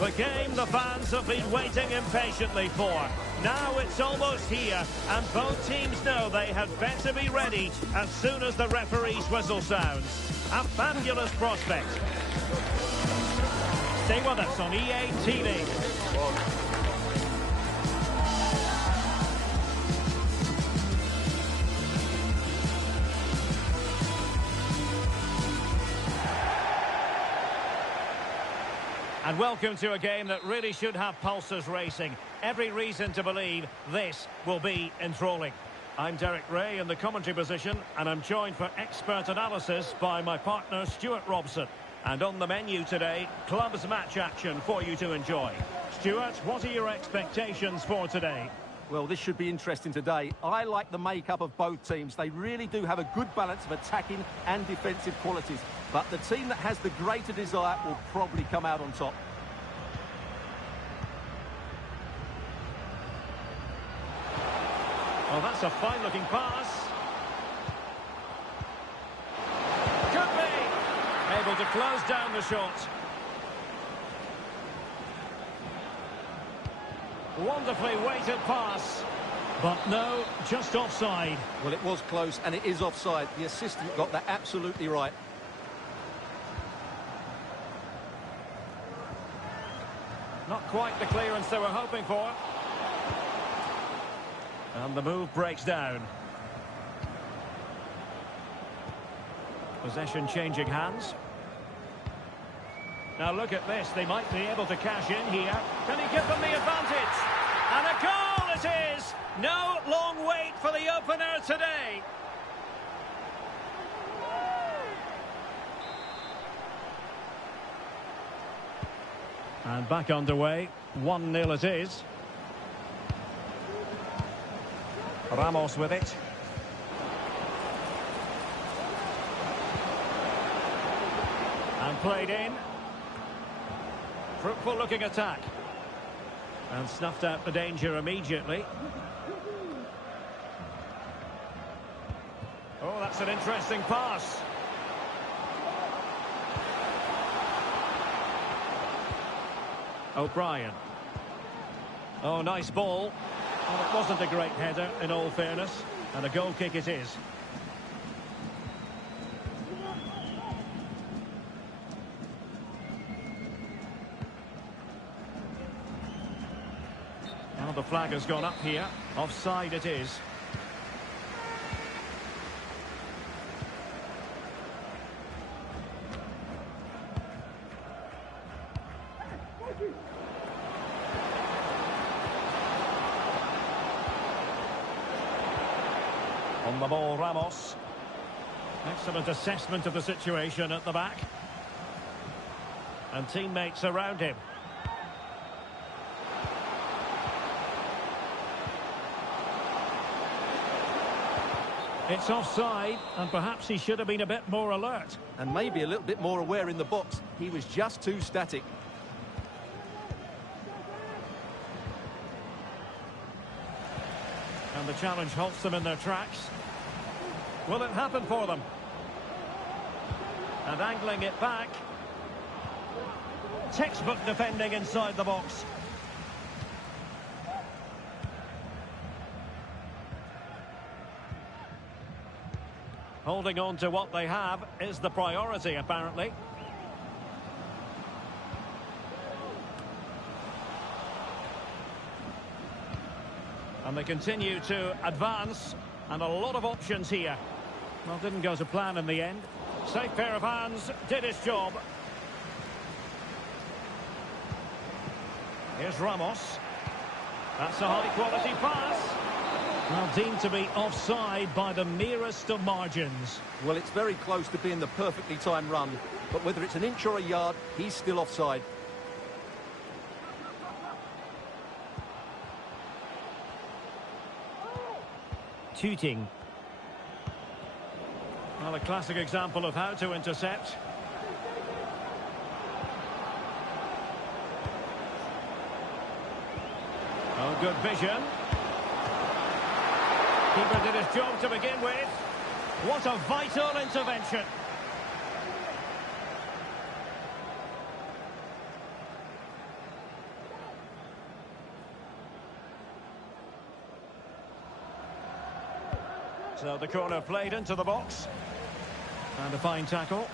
The game the fans have been waiting impatiently for. Now it's almost here, and both teams know they had better be ready as soon as the referee's whistle sounds. A fabulous prospect. Stay with us on EA TV. And welcome to a game that really should have pulses racing. Every reason to believe this will be enthralling. I'm Derek Ray in the commentary position, and I'm joined for expert analysis by my partner Stuart Robson. And on the menu today, clubs match action for you to enjoy. Stuart, what are your expectations for today? Well, this should be interesting today. I like the makeup of both teams. They really do have a good balance of attacking and defensive qualities. But the team that has the greater desire will probably come out on top. Well, that's a fine-looking pass. Could be! Able to close down the shot. Wonderfully weighted pass. But no, just offside. Well, it was close, and it is offside. The assistant got that absolutely right. Not quite the clearance they were hoping for. And the move breaks down. Possession changing hands. Now look at this, they might be able to cash in here. Can he give them the advantage? And a goal it is! No long wait for the opener today. And back underway, 1-0 it is. Ramos with it. And played in. Fruitful looking attack. And snuffed out the danger immediately. Oh, that's an interesting pass. O'Brien. Oh, nice ball. Well, it wasn't a great header, in all fairness. And a goal kick it is. Well, the flag has gone up here. Offside it is. On the ball, Ramos. Excellent assessment of the situation at the back. And teammates around him. It's offside, and perhaps he should have been a bit more alert. And maybe a little bit more aware in the box. He was just too static. And the challenge halts them in their tracks. Will it happen for them? And angling it back. Textbook defending inside the box. Holding on to what they have is the priority, apparently. And they continue to advance, and a lot of options here. Well, didn't go to plan in the end. Safe pair of hands, did his job. Here's Ramos. That's a high-quality pass. Well, deemed to be offside by the merest of margins. Well, it's very close to being the perfectly timed run, but whether it's an inch or a yard, he's still offside. Tooting. Well, a classic example of how to intercept. Oh, good vision. Keeper did his job to begin with. What a vital intervention. So the corner played into the box. And a fine tackle.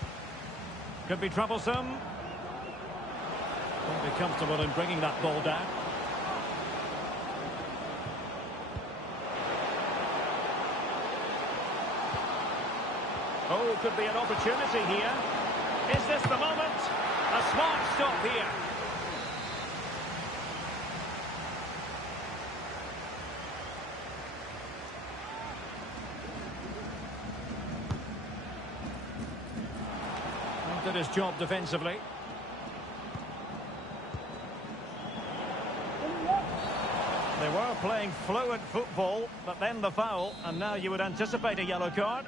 Could be troublesome. Won't be comfortable in bringing that ball down. Oh, could be an opportunity here. Is this the moment? A smart stop here. Did his job defensively. They were playing fluent football, but then the foul, and now you would anticipate a yellow card.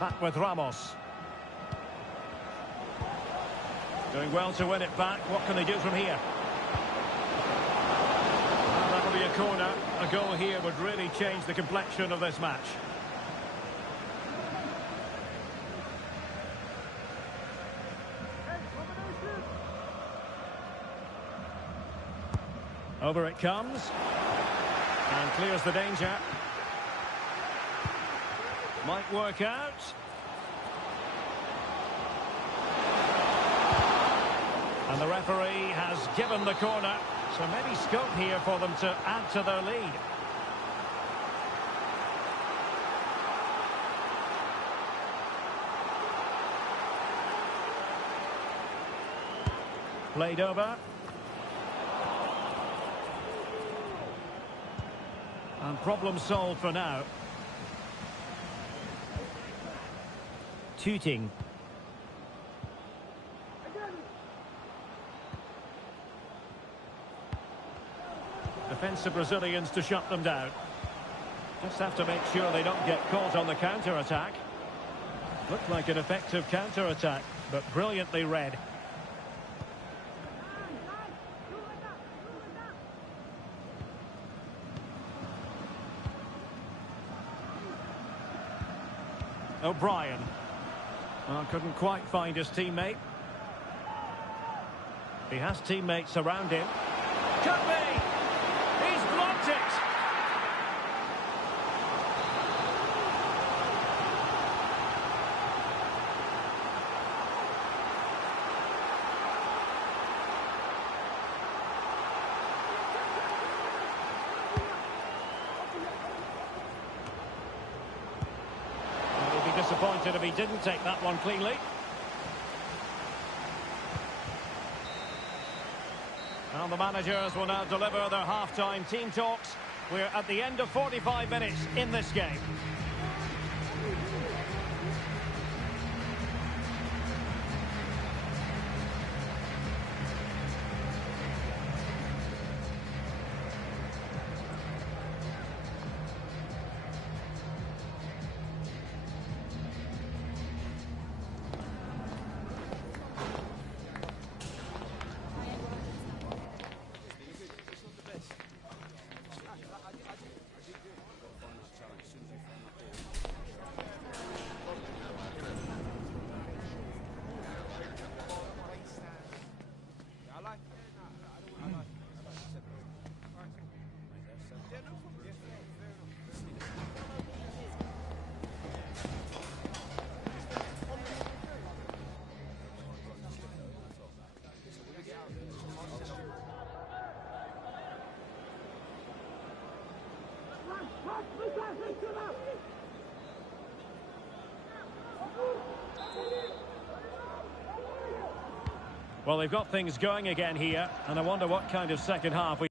Back with Ramos. Doing well to win it back. What can they do from here? That'll be a corner. A goal here would really change the complexion of this match. Over it comes. And clears the danger. Might work out. And the referee has given the corner. So maybe scope here for them to add to their lead. Played over. And problem solved for now. Tooting. Defensive Brazilians to shut them down. Just have to make sure they don't get caught on the counter-attack. Looked like an effective counter-attack, but brilliantly read. O'Brien. Well, couldn't quite find his teammate. He has teammates around him. Could be! He's blocked it! He'll be disappointed if he didn't take that one cleanly. And the managers will now deliver their half-time team talks. We're at the end of 45 minutes in this game. Well, they've got things going again here, and I wonder what kind of second half we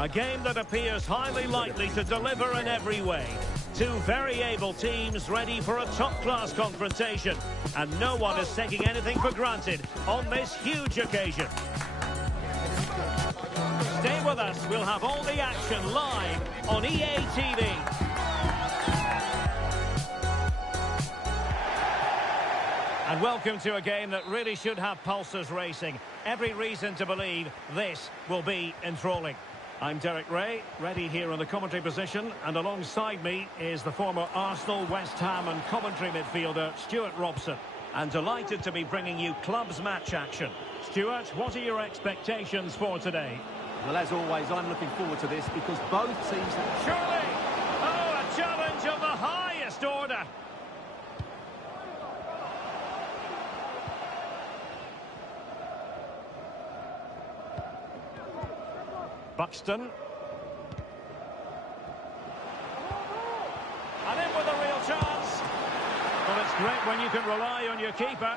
A game that appears highly likely to deliver in every way. Two very able teams ready for a top-class confrontation. And no one is taking anything for granted on this huge occasion. Stay with us, we'll have all the action live on EA TV. And welcome to a game that really should have pulses racing. Every reason to believe this will be enthralling. I'm Derek Ray, ready here in the commentary position, and alongside me is the former Arsenal, West Ham and commentary midfielder Stuart Robson. And delighted to be bringing you clubs match action. Stuart, what are your expectations for today? Well, as always, I'm looking forward to this because both teams have... Surely! Oh, a challenge of the highest order! Buxton. And in with a real chance. Well, it's great when you can rely on your keeper.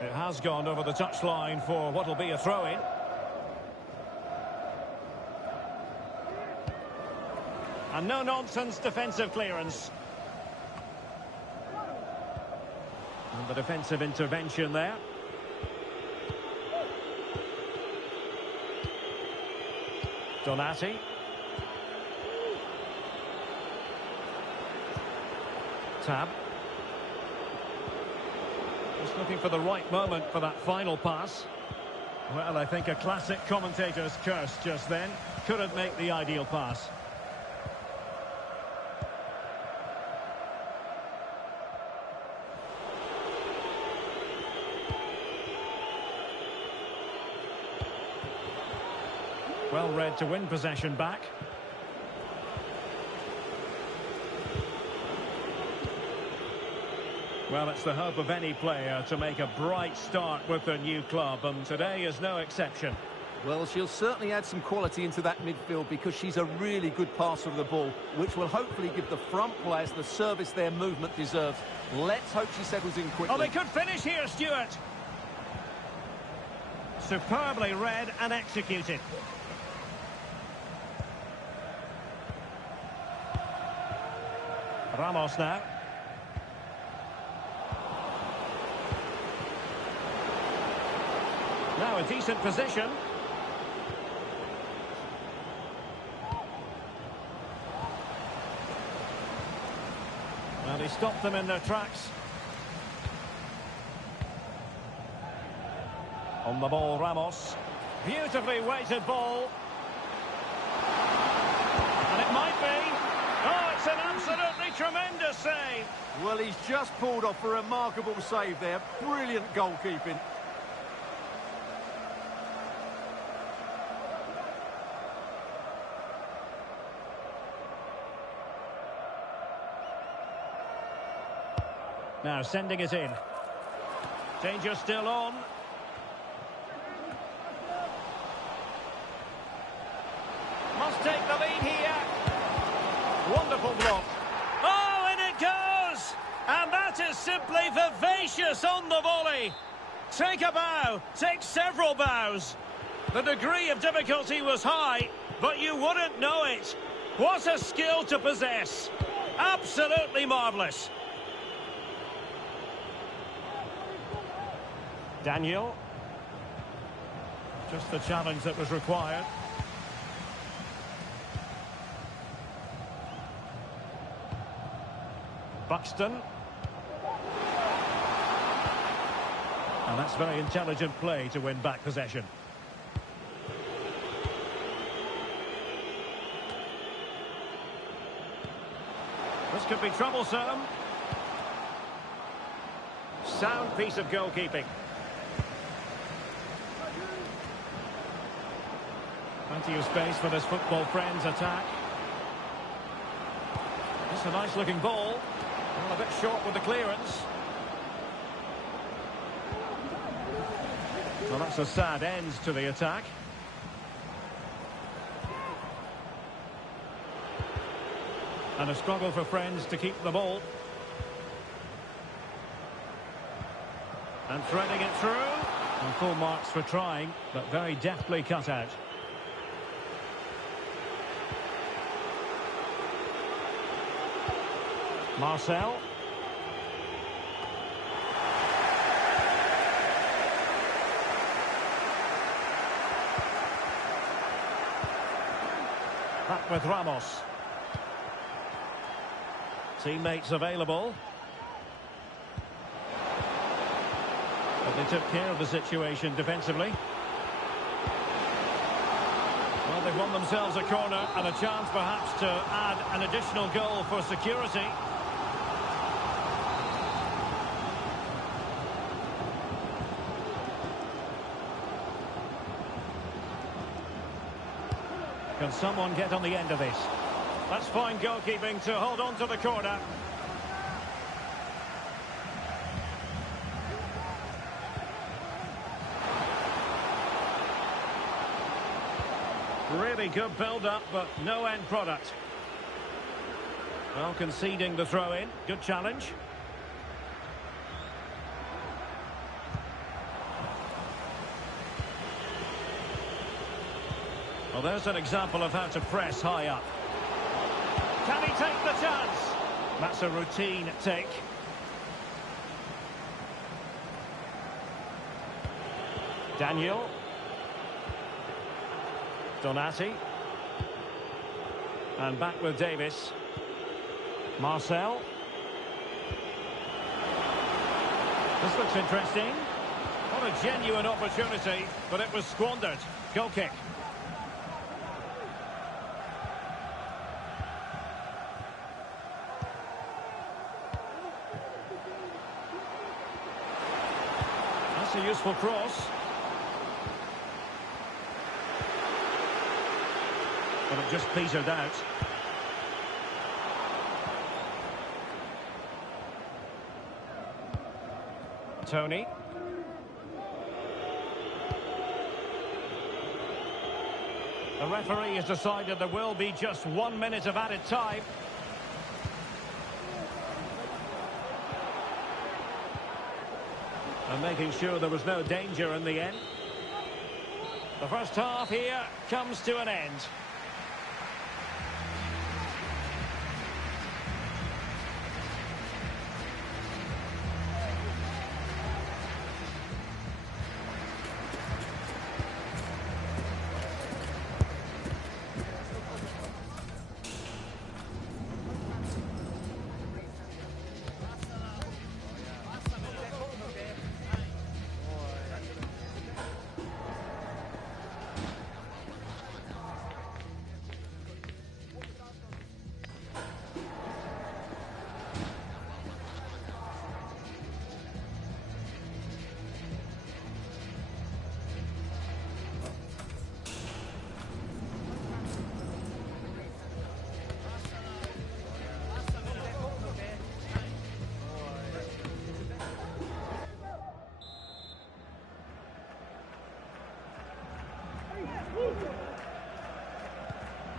It has gone over the touchline for what will be a throw-in. And no-nonsense defensive clearance. And the defensive intervention there. Donati. Tab. Just looking for the right moment for that final pass. Well, I think a classic commentator's curse just then. Couldn't make the ideal pass. Well read to win possession back. Well, it's the hope of any player to make a bright start with their new club, and today is no exception. Well, she'll certainly add some quality into that midfield because she's a really good passer of the ball, which will hopefully give the front players the service their movement deserves. Let's hope she settles in quickly. Oh, they could finish here, Stuart. Superbly read and executed. Ramos now. Now a decent position. And he stopped them in their tracks. On the ball, Ramos. Beautifully weighted ball. And it might be. Oh, it's an absolutely tremendous save. Well, he's just pulled off a remarkable save there. Brilliant goalkeeping. Now sending it in. Danger still on. Must take the lead here. Wonderful block. Oh, and it goes! And that is simply vivacious on the volley. Take a bow. Take several bows. The degree of difficulty was high, but you wouldn't know it. What a skill to possess. Absolutely marvellous. Daniel. Just the challenge that was required. Buxton. And that's very intelligent play to win back possession. This could be troublesome. Sound piece of goalkeeping. Plenty of space for this football friend's attack. It's a nice looking ball. Well, a bit short with the clearance. Well, that's a sad end to the attack. And a struggle for friends to keep the ball. And threading it through. And full marks for trying, but very deftly cut out. Marcel. Back with Ramos. Teammates available. But they took care of the situation defensively. Well, they've won themselves a corner and a chance perhaps to add an additional goal for security. Can someone get on the end of this? That's fine goalkeeping to hold on to the corner. Really good build-up, but no end product. Well, conceding the throw-in. Good challenge. Well, there's an example of how to press high up. Can he take the chance? That's a routine take. Daniel. Donati. And back with Davis. Marcel. This looks interesting. What a genuine opportunity, but it was squandered. Goal kick. That's a useful cross. But it just petered out. Tony. The referee has decided there will be just 1 minute of added time. And making sure there was no danger in the end. The first half here comes to an end.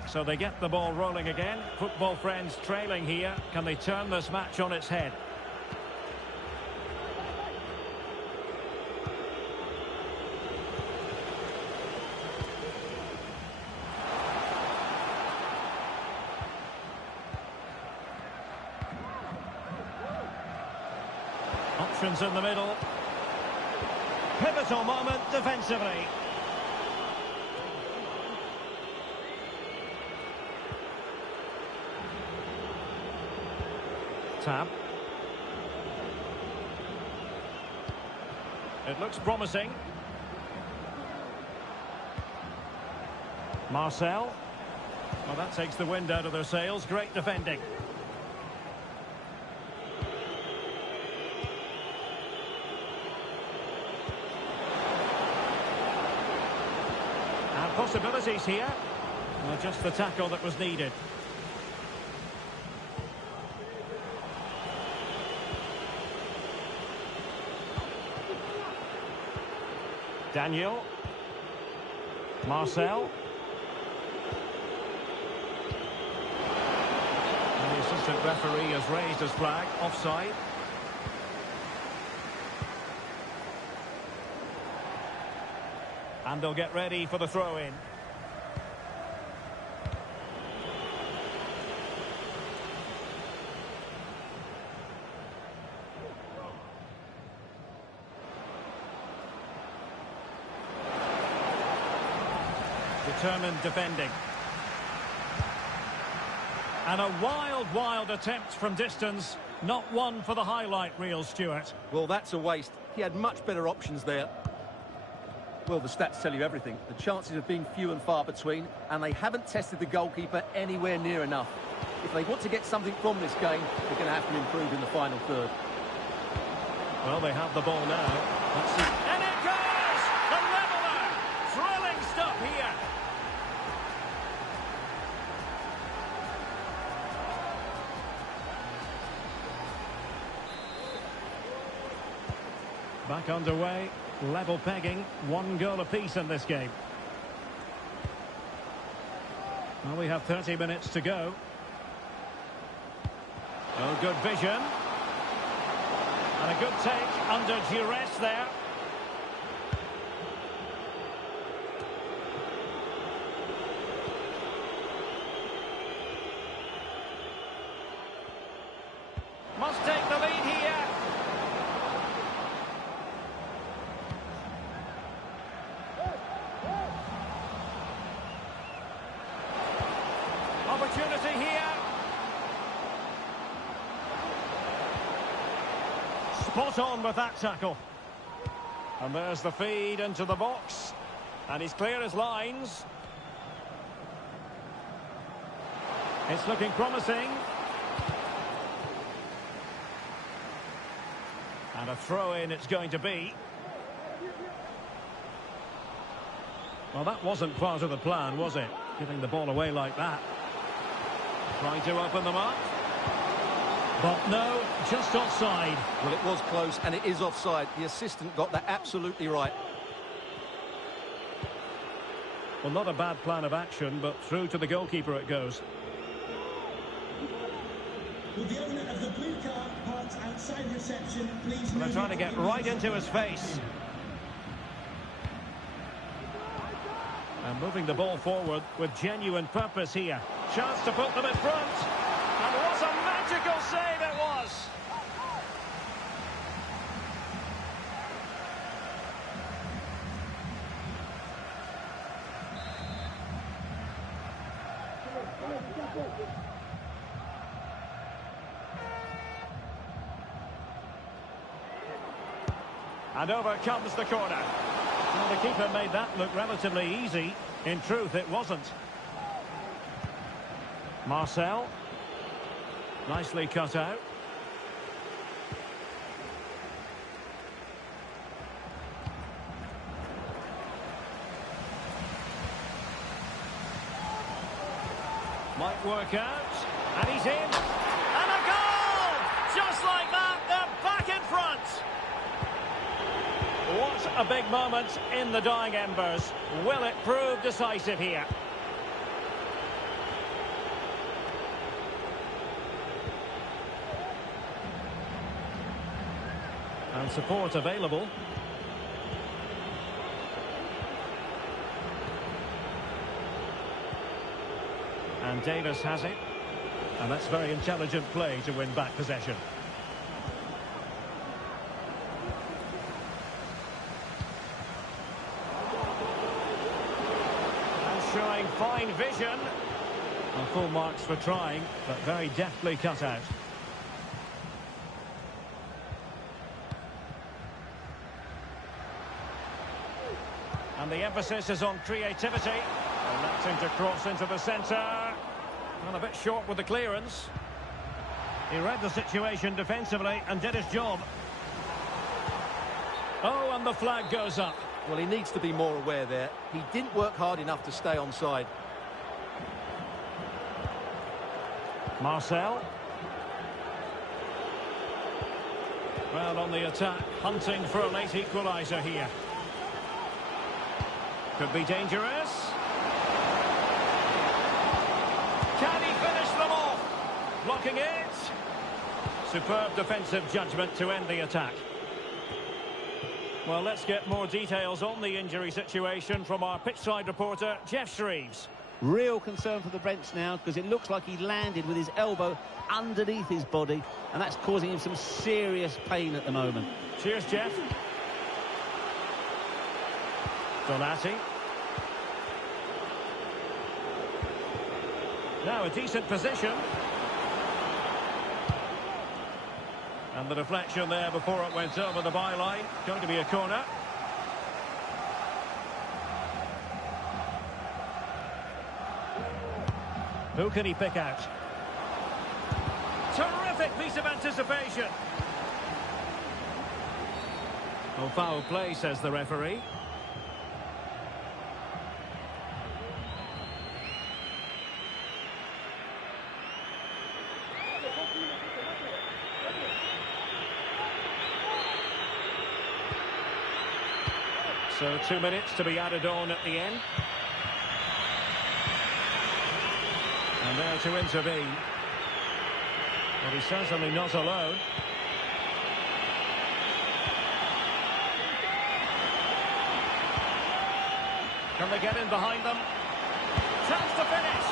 So they get the ball rolling again. Football friends trailing here. Can they turn this match on its head? Options in the middle. Pivotal moment defensively. Tab. It looks promising. Marcel. Well, that takes the wind out of their sails. Great defending. And possibilities here. Well, just the tackle that was needed. Daniel. Marcel. And the assistant referee has raised his flag. Offside. And they'll get ready for the throw-in. Determined defending. And a wild attempt from distance. Not one for the highlight reel, Stuart. Well, that's a waste. He had much better options there. Well, the stats tell you everything. The chances have been few and far between, and they haven't tested the goalkeeper anywhere near enough. If they want to get something from this game, they're going to have to improve in the final third. Well, they have the ball now. Let's see. And it goes! The leveller! Thrilling stuff here. Back underway, level pegging, 1 goal apiece in this game. Well, we have 30 minutes to go. Oh, good vision. And a good take under duress there. Must take the lead here. Opportunity here. Spot on with that tackle. And there's the feed into the box. And he's clear as lines. It's looking promising. And a throw-in it's going to be. Well, that wasn't part of the plan, was it? Giving the ball away like that. Trying to open them up. But no, just offside. Well, it was close, and it is offside. The assistant got that absolutely right. Well, not a bad plan of action, but through to the goalkeeper it goes. Will the owner of the blue car parked outside reception, please? They're trying to get right into his face. And moving the ball forward with genuine purpose here. Chance to put them in front. And what a magical save it was! And over comes the corner. Well, the keeper made that look relatively easy. In truth, it wasn't. Marcel. Nicely cut out. Might work out. And he's in. And a goal! Just like that, they're back in front. What a big moment in the dying embers. Will it prove decisive here? And support available. And Davis has it. And that's very intelligent play to win back possession. And showing fine vision. And full marks for trying, but very deftly cut out. And the emphasis is on creativity. Electing to cross into the centre. And a bit short with the clearance. He read the situation defensively and did his job. Oh, and the flag goes up. Well, he needs to be more aware there. He didn't work hard enough to stay onside. Marcel. Well, on the attack, hunting for a late equaliser here. Could be dangerous. Can he finish them off? Blocking it. Superb defensive judgment to end the attack. Well, let's get more details on the injury situation from our pitchside reporter, Jeff Shreves. Real concern for the bench now, because it looks like he landed with his elbow underneath his body, and that's causing him some serious pain at the moment. Cheers, Jeff. Donati. Now a decent position. And the deflection there before it went over the byline. Going to be a corner. Who can he pick out? Terrific piece of anticipation. Well, foul play, says the referee. So 2 minutes to be added on at the end. And there to intervene. Well, he's certainly not alone. Can they get in behind them? Chance to finish.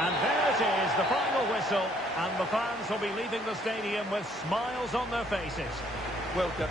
And there it is, the final whistle. And the fans will be leaving the stadium with smiles on their faces. Well done.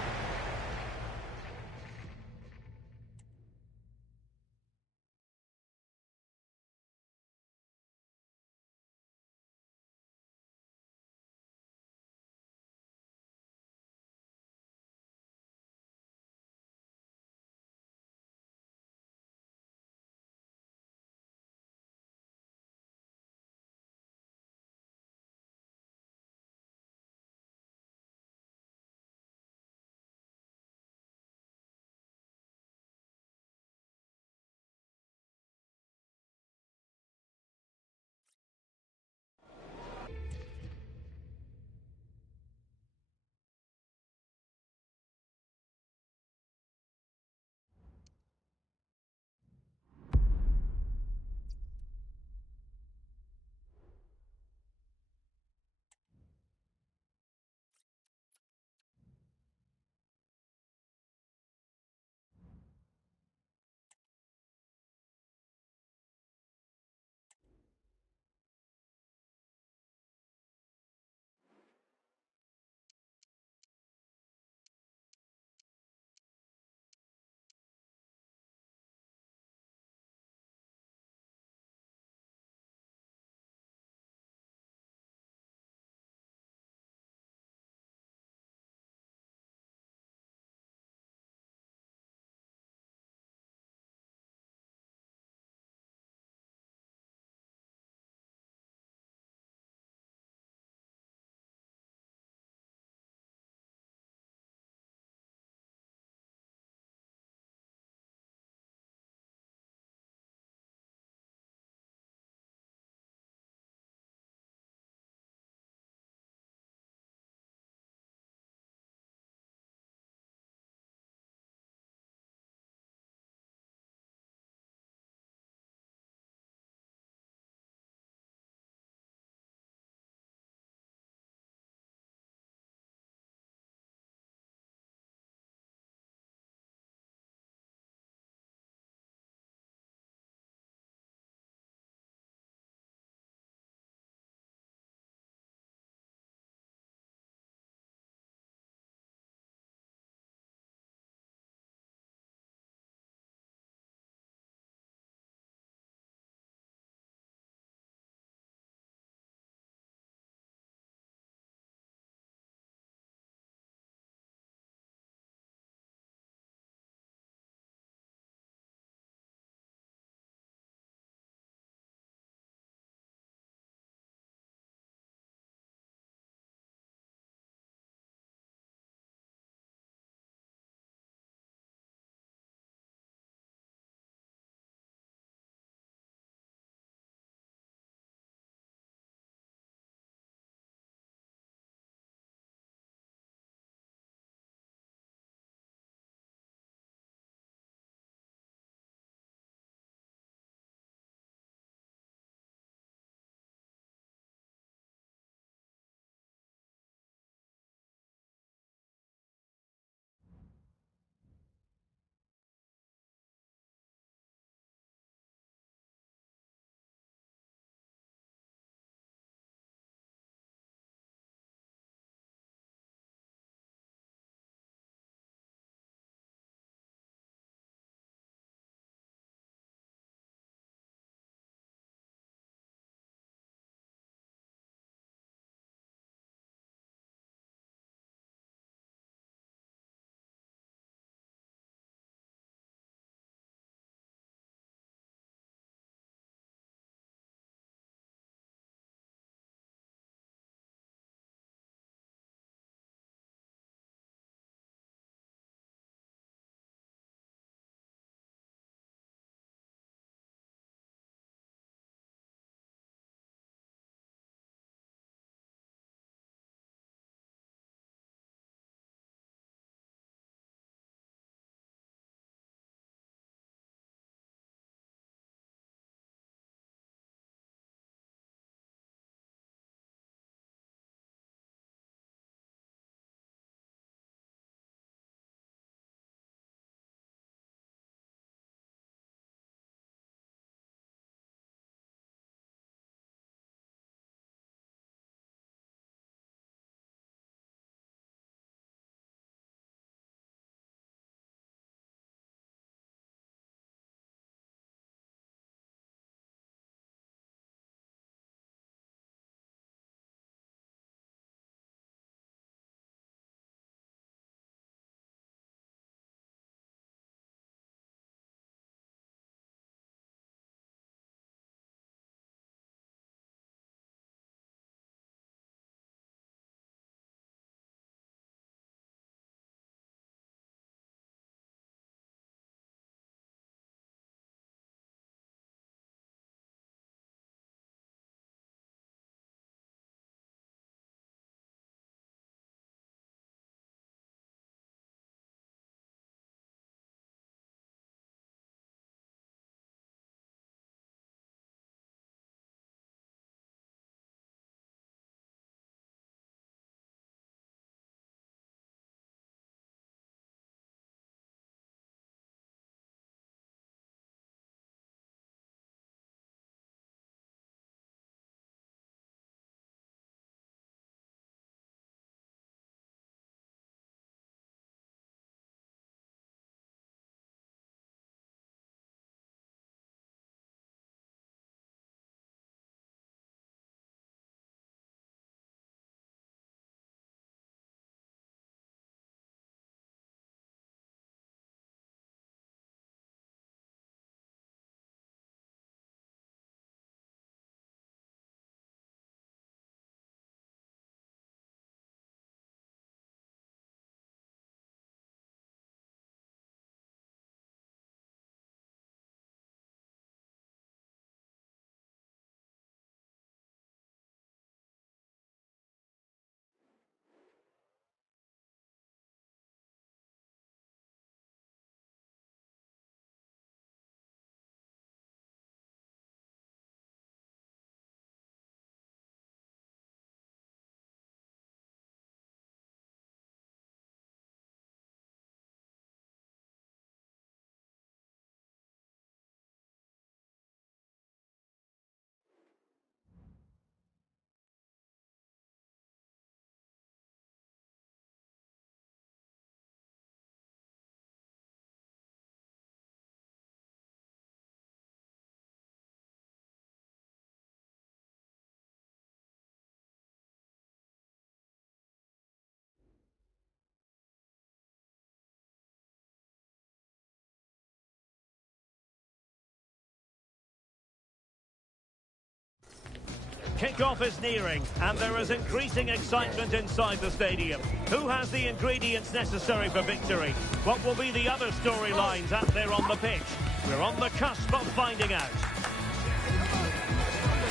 Kick-off is nearing, and there is increasing excitement inside the stadium. Who has the ingredients necessary for victory? What will be the other storylines out there on the pitch? We're on the cusp of finding out.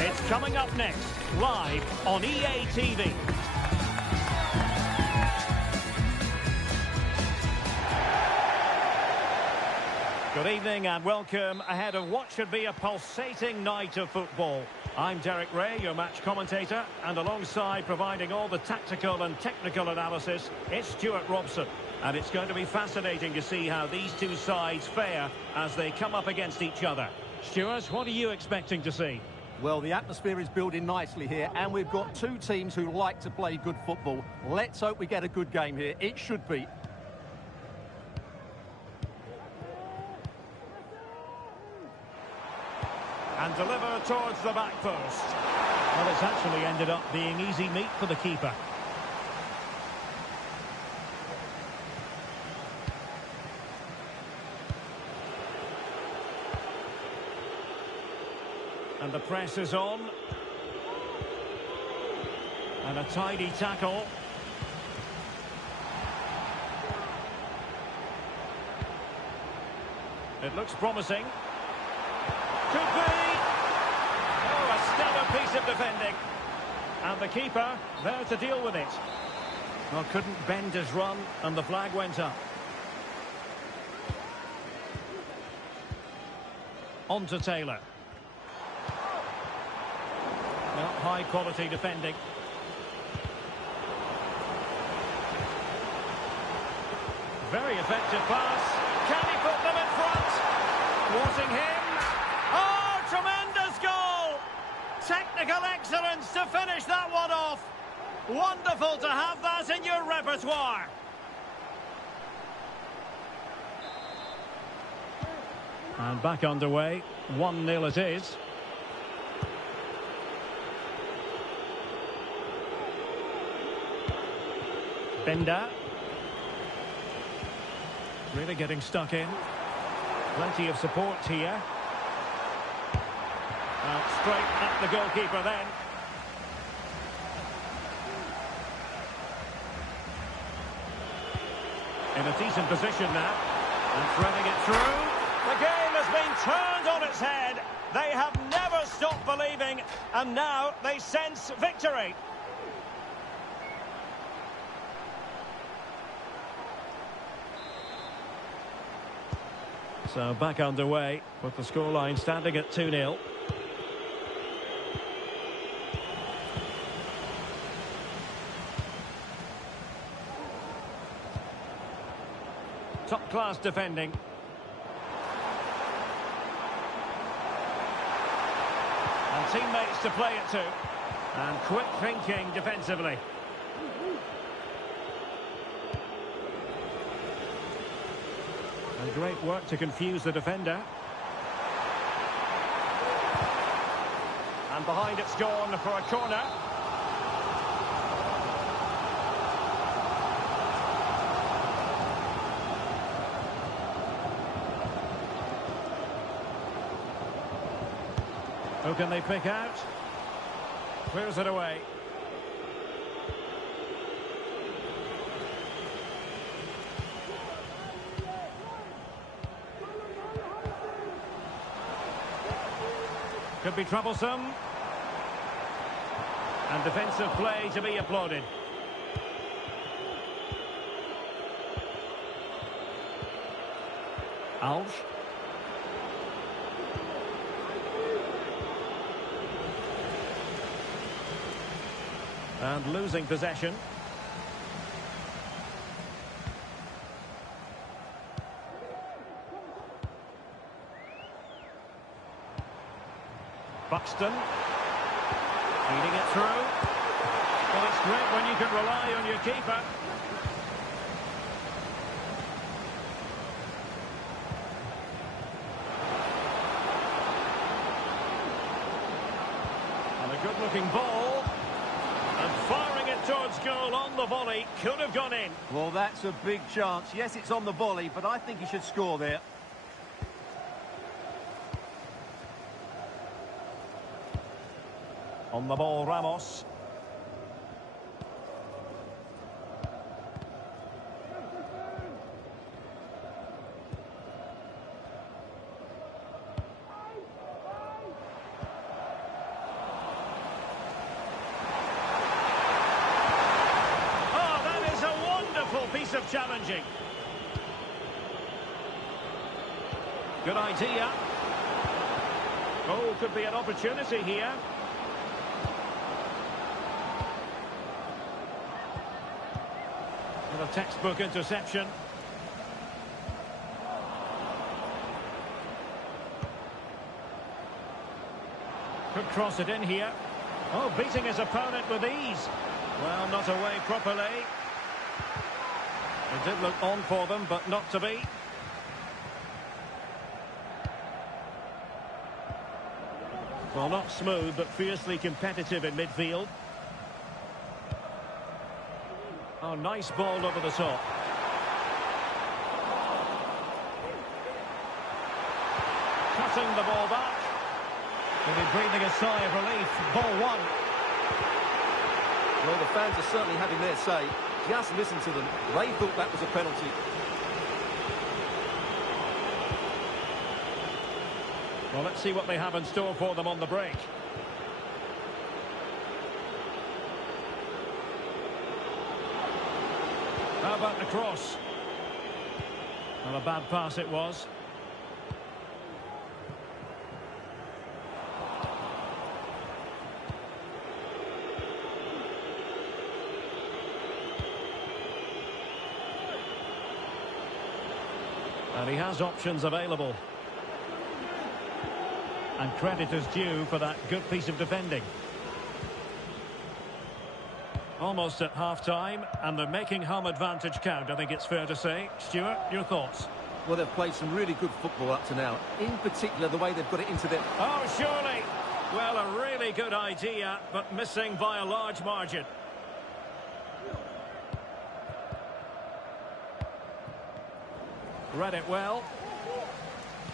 It's coming up next, live on EA TV. Good evening and welcome ahead of what should be a pulsating night of football. I'm Derek Ray, your match commentator, and alongside providing all the tactical and technical analysis, it's Stuart Robson. And it's going to be fascinating to see how these two sides fare as they come up against each other. Stuart, what are you expecting to see? Well, the atmosphere is building nicely here, and we've got two teams who like to play good football. Let's hope we get a good game here. It should be. And deliver towards the back post. Well, it's actually ended up being easy meat for the keeper. And the press is on. And a tidy tackle. It looks promising. Could be. Oh, a stellar piece of defending. And the keeper there to deal with it. Well, couldn't bend his run, and the flag went up. On to Taylor. Well, high quality defending. Very effective pass. Can he put them in front? Wanting him. Oh, tremendous goal! Technical excellence to finish that one off. Wonderful to have that in your repertoire. And back underway. 1-0 it is. Bender. Really getting stuck in. Plenty of support here. Straight at the goalkeeper then. In a decent position now. And threading it through. The game has been turned on its head. They have never stopped believing. And now they sense victory. So back underway with the scoreline standing at 2-0. Top-class defending. And teammates to play it to. And quick thinking defensively. And great work to confuse the defender. And behind it's gone for a corner. Who can they pick out? Clears it away. Could be troublesome. And defensive play to be applauded. Alves. And losing possession. Buxton. Feeding it through. Well, it's great when you can rely on your keeper. And a good-looking ball. And firing it towards goal on the volley. Could have gone in. Well, that's a big chance. Yes, it's on the volley, but I think he should score there. On the ball, Ramos. Piece of challenging. Good idea. Oh, could be an opportunity here. And a textbook interception. Could cross it in here. Oh, beating his opponent with ease. Well, not away properly. It did look on for them, but not to be. Well, not smooth, but fiercely competitive in midfield. Oh, nice ball over the top. Cutting the ball back. He'll be breathing a sigh of relief. Ball one. Well, the fans are certainly having their say. Just listen to them. They thought that was a penalty. Well, let's see what they have in store for them on the break. How about the cross? Well, a bad pass it was. And he has options available. And credit is due for that good piece of defending. Almost at half-time, and they're making home advantage count, I think it's fair to say. Stuart, your thoughts? Well, they've played some really good football up to now. In particular, the way they've got it into their... Oh, surely! Well, a really good idea, but missing by a large margin. Read it well.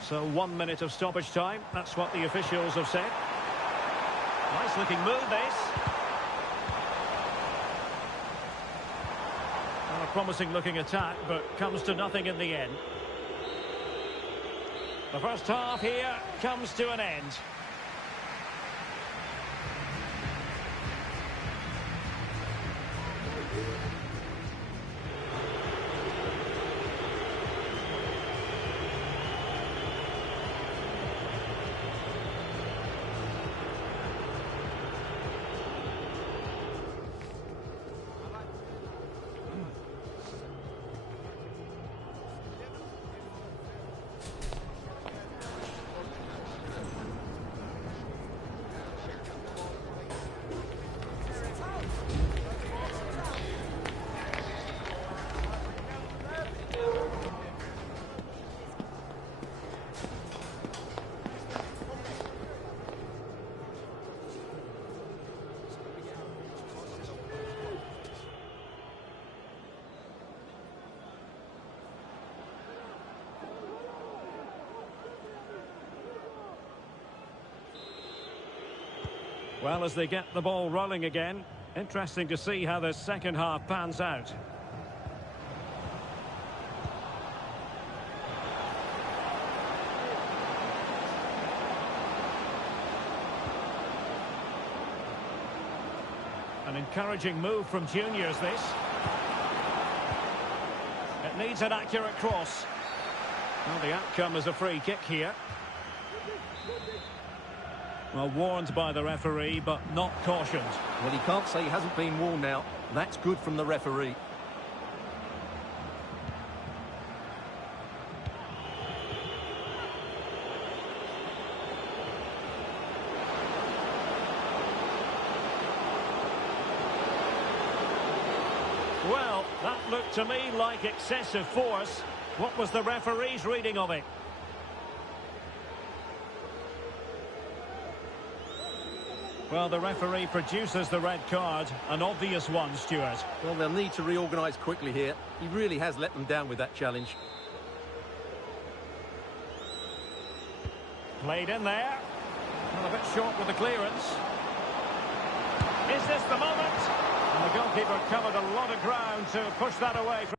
So 1 minute of stoppage time. That's what the officials have said. Nice looking move, this. And a promising looking attack, but comes to nothing in the end. The first half here comes to an end. Well, as they get the ball rolling again, interesting to see how the second half pans out. An encouraging move from juniors, this. It needs an accurate cross. Well, the outcome is a free kick here. Well, warned by the referee, but not cautioned. Well, he can't say he hasn't been warned now. That's good from the referee. Well, that looked to me like excessive force. What was the referee's reading of it? Well, the referee produces the red card, an obvious one, Stuart. Well, they'll need to reorganise quickly here. He really has let them down with that challenge. Played in there. Well, a bit short with the clearance. Is this the moment? And the goalkeeper covered a lot of ground to push that away from